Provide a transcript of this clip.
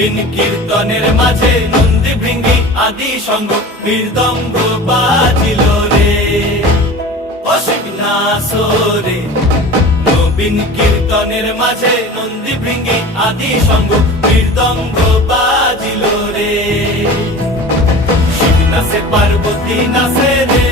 নবীন কীর্তনের মাঝে নন্দী ভৃঙ্গি আদি সঙ্গ মৃদঙ্গ বাজিল রে, অসিক নাসরে। নবীন কীর্তনের মাঝে নন্দী ভৃঙ্গি আদি সঙ্গ মৃদঙ্গ বাজিল রে। শিব নাচে পার্বতী নাচে রে,